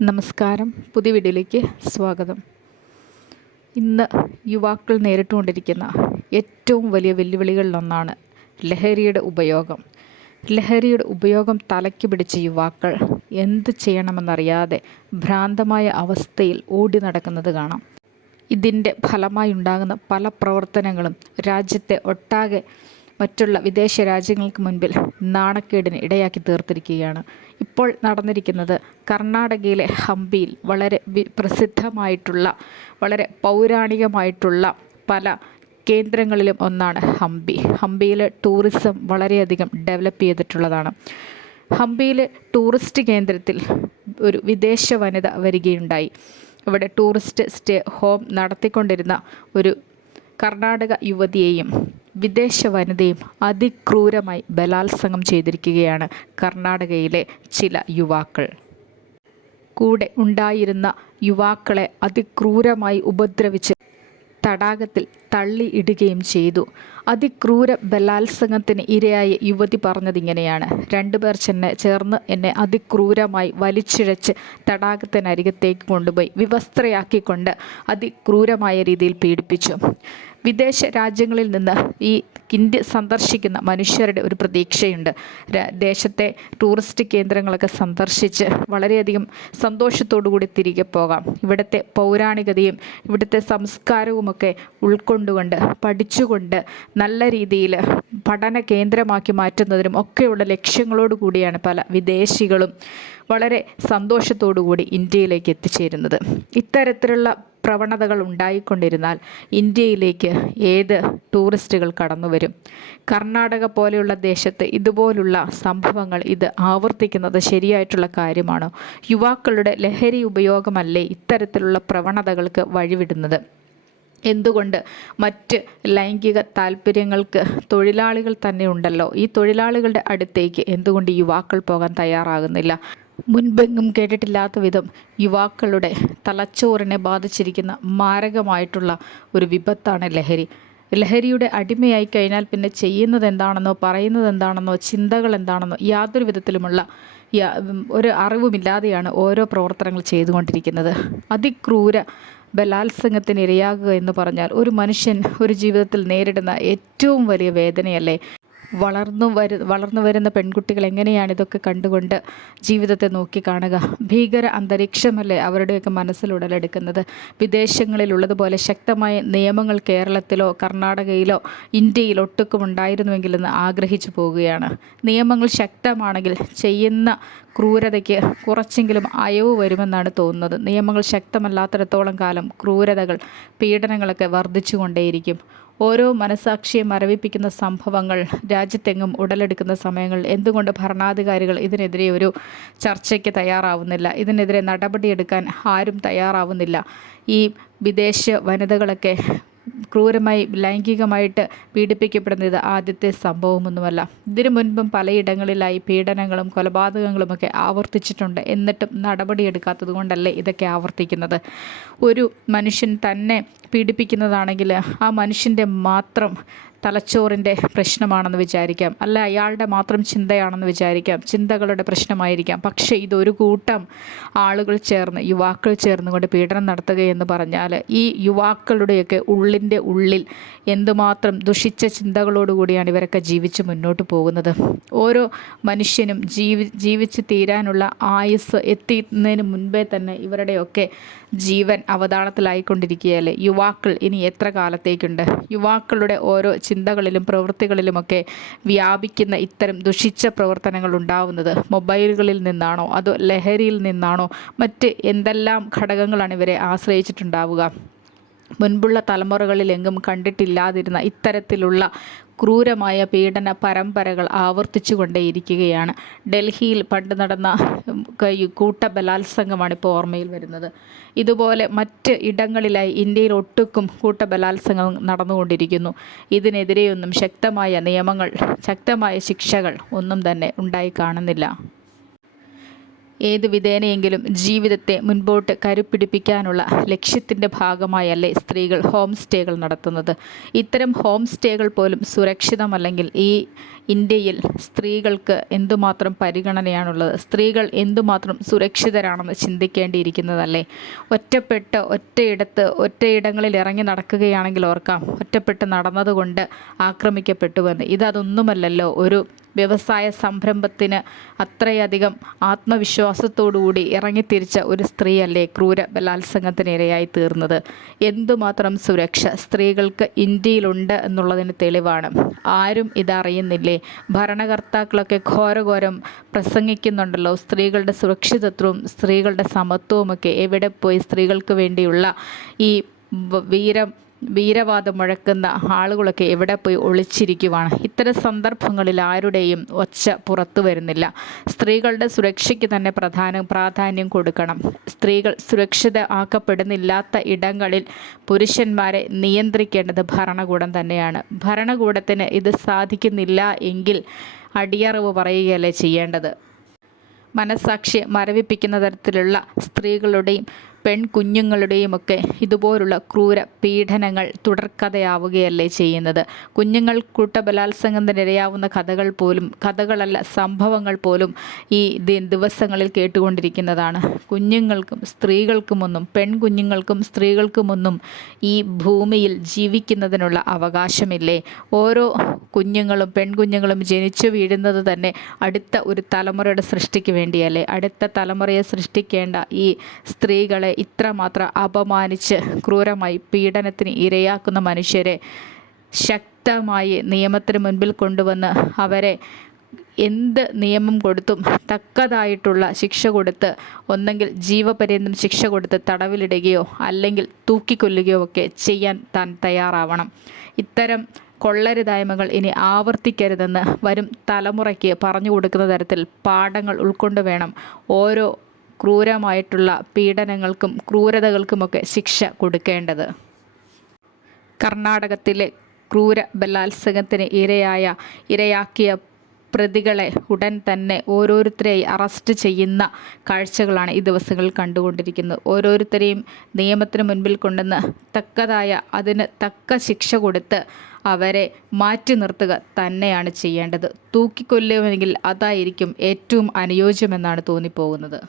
നമസ്കാരം. പുതിയ വീഡിയോയിലേക്ക് സ്വാഗതം. ഇന്ന് യുവാക്കൾ നേരിട്ടുകൊണ്ടിരിക്കുന്ന ഏറ്റവും വലിയ വെല്ലുവിളികളിലൊന്നാണ് ലഹരിയുടെ ഉപയോഗം. ലഹരിയുടെ ഉപയോഗം തലയ്ക്ക് പിടിച്ച യുവാക്കൾ എന്ത് ചെയ്യണമെന്നറിയാതെ ഭ്രാന്തമായ അവസ്ഥയിൽ ഓടി നടക്കുന്നത് കാണാം. ഇതിന്റെ ഫലമായി ഉണ്ടാകുന്ന പല പ്രവർത്തനങ്ങളും രാജ്യത്തെ ഒട്ടാകെ മറ്റുള്ള വിദേശ രാജ്യങ്ങൾക്ക് മുൻപിൽ നാണക്കേടിന് ഇടയാക്കി തീർത്തിരിക്കുകയാണ്. ഇപ്പോൾ നടന്നിരിക്കുന്നത് കർണാടകയിലെ ഹംപിയിൽ വളരെ പ്രസിദ്ധമായിട്ടുള്ള വളരെ പൗരാണികമായിട്ടുള്ള പല കേന്ദ്രങ്ങളിലും ഒന്നാണ് ഹംപി. ഹംപിയിൽ ടൂറിസം വളരെയധികം ഡെവലപ്പ് ചെയ്തിട്ടുള്ളതാണ്. ഹംപിയിലെ ടൂറിസ്റ്റ് കേന്ദ്രത്തിൽ ഒരു വിദേശ വനിത വരികയുണ്ടായി. ഇവിടെ ടൂറിസ്റ്റ് സ്റ്റേ ഹോം നടത്തിക്കൊണ്ടിരുന്ന ഒരു കർണാടക യുവതിയെയും വിദേശ വനിതയും അതിക്രൂരമായി ബലാത്സംഗം ചെയ്തിരിക്കുകയാണ് കർണാടകയിലെ ചില യുവാക്കൾ. കൂടെ ഉണ്ടായിരുന്ന യുവാക്കളെ അതിക്രൂരമായി ഉപദ്രവിച്ച് തടാകത്തിൽ തള്ളിയിടുകയും ചെയ്തു. അതിക്രൂര ബലാത്സംഗത്തിന് ഇരയായ യുവതി പറഞ്ഞതിങ്ങനെയാണ് രണ്ടുപേർ ചെന്നെ ചേർന്ന് എന്നെ അതിക്രൂരമായി വലിച്ചിഴച്ച് തടാകത്തിനരികത്തേക്ക് കൊണ്ടുപോയി വിവസ്ത്രയാക്കിക്കൊണ്ട് അതിക്രൂരമായ രീതിയിൽ പീഡിപ്പിച്ചു. വിദേശ രാജ്യങ്ങളിൽ നിന്ന് ഈ ഇന്ത്യ സന്ദർശിക്കുന്ന മനുഷ്യരുടെ ഒരു പ്രതീക്ഷയുണ്ട്. ദേശത്തെ ടൂറിസ്റ്റ് കേന്ദ്രങ്ങളൊക്കെ സന്ദർശിച്ച് വളരെയധികം കൂടി തിരികെ പോകാം. ഇവിടുത്തെ പൗരാണികതയും ഇവിടുത്തെ സംസ്കാരവുമൊക്കെ ഉൾക്കൊണ്ടുകൊണ്ട് പഠിച്ചുകൊണ്ട് നല്ല രീതിയിൽ പഠന കേന്ദ്രമാക്കി മാറ്റുന്നതിനും ഒക്കെയുള്ള ലക്ഷ്യങ്ങളോട് കൂടിയാണ് പല വിദേശികളും വളരെ കൂടി ഇന്ത്യയിലേക്ക് എത്തിച്ചേരുന്നത്. ഇത്തരത്തിലുള്ള പ്രവണതകൾ ഉണ്ടായിക്കൊണ്ടിരുന്നാൽ ഇന്ത്യയിലേക്ക് ഏത് ടൂറിസ്റ്റുകൾ കടന്നു വരും കർണാടക പോലെയുള്ള ദേശത്ത് ഇതുപോലുള്ള സംഭവങ്ങൾ ഇത് ആവർത്തിക്കുന്നത് ശരിയായിട്ടുള്ള കാര്യമാണോ? യുവാക്കളുടെ ലഹരി ഉപയോഗമല്ലേ ഇത്തരത്തിലുള്ള പ്രവണതകൾക്ക് വഴിവിടുന്നത്? എന്തുകൊണ്ട് മറ്റ് ലൈംഗിക താല്പര്യങ്ങൾക്ക് തൊഴിലാളികൾ തന്നെ ഉണ്ടല്ലോ? ഈ തൊഴിലാളികളുടെ അടുത്തേക്ക് എന്തുകൊണ്ട് യുവാക്കൾ പോകാൻ തയ്യാറാകുന്നില്ല? മുൻപെങ്ങും കേട്ടിട്ടില്ലാത്ത വിധം യുവാക്കളുടെ തലച്ചോറിനെ ബാധിച്ചിരിക്കുന്ന മാരകമായിട്ടുള്ള ഒരു വിപത്താണ് ലഹരി. ലഹരിയുടെ അടിമയായി കഴിഞ്ഞാൽ പിന്നെ ചെയ്യുന്നത് എന്താണെന്നോ പറയുന്നത് എന്താണെന്നോ ചിന്തകൾ എന്താണെന്നോ യാതൊരു വിധത്തിലുമുള്ള ഒരു അറിവുമില്ലാതെയാണ് ഓരോ പ്രവർത്തനങ്ങൾ ചെയ്തുകൊണ്ടിരിക്കുന്നത്. അതിക്രൂര ബലാത്സംഗത്തിന് ഇരയാകുക എന്ന് പറഞ്ഞാൽ ഒരു മനുഷ്യൻ ഒരു ജീവിതത്തിൽ നേരിടുന്ന ഏറ്റവും വലിയ വേദനയല്ലേ? വളർന്നു വരു വളർന്നു വരുന്ന പെൺകുട്ടികൾ എങ്ങനെയാണ് ഇതൊക്കെ കണ്ടുകൊണ്ട് ജീവിതത്തെ നോക്കി കാണുക? ഭീകര അന്തരീക്ഷമല്ലേ അവരുടെയൊക്കെ മനസ്സിൽ ഉടലെടുക്കുന്നത്? വിദേശങ്ങളിലുള്ളതുപോലെ ശക്തമായ നിയമങ്ങൾ കേരളത്തിലോ കർണാടകയിലോ ഇന്ത്യയിൽ ഒട്ടുക്കും ഉണ്ടായിരുന്നുവെങ്കിലെന്ന് ആഗ്രഹിച്ചു പോവുകയാണ്. നിയമങ്ങൾ ശക്തമാണെങ്കിൽ ചെയ്യുന്ന ക്രൂരതയ്ക്ക് കുറച്ചെങ്കിലും അയവ് വരുമെന്നാണ് തോന്നുന്നത്. നിയമങ്ങൾ ശക്തമല്ലാത്തിടത്തോളം കാലം ക്രൂരതകൾ പീഡനങ്ങളൊക്കെ വർദ്ധിച്ചുകൊണ്ടേയിരിക്കും. ഓരോ മനസാക്ഷിയെ മരവിപ്പിക്കുന്ന സംഭവങ്ങൾ രാജ്യത്തെങ്ങും ഉടലെടുക്കുന്ന സമയങ്ങൾ എന്തുകൊണ്ട് ഭരണാധികാരികൾ ഇതിനെതിരെ ഒരു ചർച്ചയ്ക്ക് തയ്യാറാവുന്നില്ല? ഇതിനെതിരെ നടപടിയെടുക്കാൻ ആരും തയ്യാറാവുന്നില്ല. ഈ വിദേശ വനിതകളൊക്കെ ക്രൂരമായി ലൈംഗികമായിട്ട് പീഡിപ്പിക്കപ്പെടുന്നത് ആദ്യത്തെ സംഭവമൊന്നുമല്ല. ഇതിനു മുൻപും പലയിടങ്ങളിലായി പീഡനങ്ങളും കൊലപാതകങ്ങളുമൊക്കെ ആവർത്തിച്ചിട്ടുണ്ട്. എന്നിട്ടും നടപടിയെടുക്കാത്തത് കൊണ്ടല്ലേ ഇതൊക്കെ ആവർത്തിക്കുന്നത്? ഒരു മനുഷ്യൻ തന്നെ പീഡിപ്പിക്കുന്നതാണെങ്കിൽ ആ മനുഷ്യന്റെ മാത്രം തലച്ചോറിന്റെ പ്രശ്നമാണെന്ന് വിചാരിക്കാം. അല്ല അയാളുടെ മാത്രം ചിന്തയാണെന്ന് വിചാരിക്കാം. ചിന്തകളുടെ പ്രശ്നമായിരിക്കാം. പക്ഷേ ഇതൊരു കൂട്ടം ആളുകൾ ചേർന്ന് യുവാക്കൾ ചേർന്നുകൊണ്ട് പീഡനം നടത്തുകയെന്ന് പറഞ്ഞാൽ ഈ യുവാക്കളുടെയൊക്കെ ഉള്ളിന്റെ ഉള്ളിൽ എന്തുമാത്രം ദുഷിച്ച ചിന്തകളോടുകൂടിയാണ് ഇവരൊക്കെ ജീവിച്ച് മുന്നോട്ട് പോകുന്നത്. ഓരോ മനുഷ്യനും ജീവി ജീവിച്ച് തീരാനുള്ള ആയുസ് എത്തുന്നതിന് മുൻപേ തന്നെ ഇവരുടെയൊക്കെ ജീവൻ അവതാളത്തിലായിക്കൊണ്ടിരിക്കുകയല്ലേ? യുവാക്കൾ ഇനി എത്ര കാലത്തേക്കുണ്ട്? യുവാക്കളുടെ ഓരോ ചിന്തകളിലും പ്രവൃത്തികളിലുമൊക്കെ വ്യാപിക്കുന്ന ഇത്തരം ദുഷിച്ച പ്രവർത്തനങ്ങൾ ഉണ്ടാവുന്നത്. മൊബൈലുകളിൽ നിന്നാണോ? അതോ ലഹരിയിൽ നിന്നാണോ? മറ്റ് എന്തെല്ലാം ഘടകങ്ങളാണ് ഇവരെ ആശ്രയിച്ചിട്ടുണ്ടാവുക? മുൻപുള്ള തലമുറകളിലെങ്കും കണ്ടിട്ടില്ലാതിരുന്ന ഇത്തരത്തിലുള്ള ക്രൂരമായ പീഡന പരമ്പരകൾ ആവർത്തിച്ചു കൊണ്ടേയിരിക്കുകയാണ് ഡൽഹിയിൽ പണ്ട് നടന്ന കൂട്ട ബലാത്സംഗമാണ് ഇപ്പോൾ ഓർമ്മയിൽ വരുന്നത്. ഇതുപോലെ മറ്റ് ഇടങ്ങളിലായി ഇന്ത്യയിൽ ഒട്ടുക്കും കൂട്ട ബലാത്സംഗം നടന്നുകൊണ്ടിരിക്കുന്നു. ഇതിനെതിരെയൊന്നും ശക്തമായ നിയമങ്ങൾ ശക്തമായ ശിക്ഷകൾ ഒന്നും തന്നെ ഉണ്ടായി കാണുന്നില്ല. ഏത് വിധേനയെങ്കിലും ജീവിതത്തെ മുൻപോട്ട് കരുപ്പിടിപ്പിക്കാനുള്ള ലക്ഷ്യത്തിന്റെ ഭാഗമായല്ലേ സ്ത്രീകൾ ഹോം സ്റ്റേകൾ നടത്തുന്നത്. ഇത്തരം ഹോം സ്റ്റേകൾ പോലും സുരക്ഷിതമല്ലെങ്കിൽ ഈ ഇന്ത്യയിൽ സ്ത്രീകൾക്ക് എന്തുമാത്രം പരിഗണനയാണുള്ളത്? സ്ത്രീകൾ എന്തുമാത്രം സുരക്ഷിതരാണെന്ന് ചിന്തിക്കേണ്ടിയിരിക്കുന്നതല്ലേ? ഒറ്റപ്പെട്ട് ഒറ്റയിടത്ത് ഒറ്റയിടങ്ങളിൽ ഇറങ്ങി നടക്കുകയാണെങ്കിൽ ഓർക്കാം. ഒറ്റപ്പെട്ട് നടന്നതുകൊണ്ട് ആക്രമിക്കപ്പെട്ടുവെന്ന്. ഇതൊന്നുമല്ലല്ലോ ഒരു വ്യവസായ സംരംഭത്തിന് അത്രയധികം ആത്മവിശ്വാസത്തോടുകൂടി ഇറങ്ങിത്തിരിച്ച ഒരു സ്ത്രീയല്ലേ ക്രൂര ബലാത്സംഗത്തിനിരയായി തീർന്നത്. എന്തുമാത്രം സുരക്ഷ സ്ത്രീകൾക്ക് ഇന്ത്യയിലുണ്ട് എന്നുള്ളതിന് തെളിവാണ്. ആരും ഇതറിയുന്നില്ലേ? ഭരണകർത്താക്കളൊക്കെ ഘോരഘോരം പ്രസംഗിക്കുന്നുണ്ടല്ലോ. സ്ത്രീകളുടെ സുരക്ഷിതത്വവും സ്ത്രീകളുടെ സമത്വവുമൊക്കെ എവിടെ പോയി സ്ത്രീകൾക്ക് വേണ്ടിയുള്ള ഈ വീരം വീരവാദം മുഴക്കുന്ന ആളുകളൊക്കെ എവിടെ പോയി ഒളിച്ചിരിക്കുവാണ്? ഇത്തരം സന്ദർഭങ്ങളിൽ ആരുടെയും ഒച്ച പുറത്തു വരുന്നില്ല. സ്ത്രീകളുടെ സുരക്ഷയ്ക്ക് തന്നെ പ്രധാന പ്രാധാന്യം കൊടുക്കണം. സ്ത്രീകൾ സുരക്ഷിത ആക്കപ്പെടുന്നില്ലാത്ത ഇടങ്ങളിൽ പുരുഷന്മാരെ നിയന്ത്രിക്കേണ്ടത് ഭരണകൂടം തന്നെയാണ്. ഭരണകൂടത്തിന് ഇത് സാധിക്കുന്നില്ല എങ്കിൽ അടിയറവ് പറയുകയല്ലേ ചെയ്യേണ്ടത്? മനസാക്ഷി മരവിപ്പിക്കുന്ന തരത്തിലുള്ള സ്ത്രീകളുടെയും പെൺകുഞ്ഞുങ്ങളുടെയുമൊക്കെ ഇതുപോലുള്ള ക്രൂര പീഡനങ്ങൾ തുടർക്കഥയാവുകയല്ലേ ചെയ്യുന്നത്. കുഞ്ഞുങ്ങൾ കൂട്ടബലാത്സംഗത്തിനിരയാവുന്ന കഥകൾ പോലും കഥകളല്ല സംഭവങ്ങൾ പോലും ഈ ദിവസങ്ങളിൽ കേട്ടുകൊണ്ടിരിക്കുന്നതാണ്. കുഞ്ഞുങ്ങൾക്കും സ്ത്രീകൾക്കുമൊന്നും പെൺകുഞ്ഞുങ്ങൾക്കും സ്ത്രീകൾക്കുമൊന്നും ഈ ഭൂമിയിൽ ജീവിക്കുന്നതിനുള്ള അവകാശമില്ലേ? ഓരോ കുഞ്ഞുങ്ങളും പെൺകുഞ്ഞുങ്ങളും ജനിച്ചു വീഴുന്നത് തന്നെ അടുത്ത ഒരു തലമുറയുടെ സൃഷ്ടിക്ക് വേണ്ടിയല്ലേ? അടുത്ത തലമുറയെ സൃഷ്ടിക്കേണ്ട ഈ സ്ത്രീകളെ ഇത്രമാത്രം അപമാനിച്ച് ക്രൂരമായി പീഡനത്തിന് ഇരയാക്കുന്ന മനുഷ്യരെ ശക്തമായി നിയമത്തിന് മുൻപിൽ കൊണ്ടുവന്ന് അവരെ എന്ത് നിയമം കൊടുത്തും തക്കതായിട്ടുള്ള ശിക്ഷ കൊടുത്ത് ഒന്നെങ്കിൽ ജീവപര്യന്തം ശിക്ഷ കൊടുത്ത് തടവിലിടുകയോ അല്ലെങ്കിൽ തൂക്കിക്കൊല്ലുകയോ ഒക്കെ ചെയ്യാൻ താൻ തയ്യാറാവണം. ഇത്തരം കൊള്ളരുതായ്മകൾ ഇനി ആവർത്തിക്കരുതെന്ന് വരും തലമുറയ്ക്ക് പറഞ്ഞു കൊടുക്കുന്ന തരത്തിൽ പാഠങ്ങൾ ഉൾക്കൊണ്ട് വേണം ഓരോ ക്രൂരമായിട്ടുള്ള പീഡനങ്ങൾക്കും ക്രൂരതകൾക്കുമൊക്കെ ശിക്ഷ കൊടുക്കേണ്ടത്. കർണാടകത്തിലെ ക്രൂര ബലാത്സംഗത്തിന് ഇരയായ ഇരയാക്കിയ പ്രതികളെ ഉടൻ തന്നെ ഓരോരുത്തരെയും അറസ്റ്റ് ചെയ്യുന്ന കാഴ്ചകളാണ് ഈ ദിവസങ്ങളിൽ കണ്ടുകൊണ്ടിരിക്കുന്നത്. ഓരോരുത്തരെയും നിയമത്തിന് മുൻപിൽ കൊണ്ടുവന്ന് തക്കതായ അതിന് തക്ക ശിക്ഷ കൊടുത്ത് അവരെ മാറ്റി നിർത്തുക തന്നെയാണ് ചെയ്യേണ്ടത്. തൂക്കിക്കൊല്ലുമെങ്കിൽ അതായിരിക്കും ഏറ്റവും അനുയോജ്യമെന്നാണ് തോന്നിപ്പോകുന്നത്.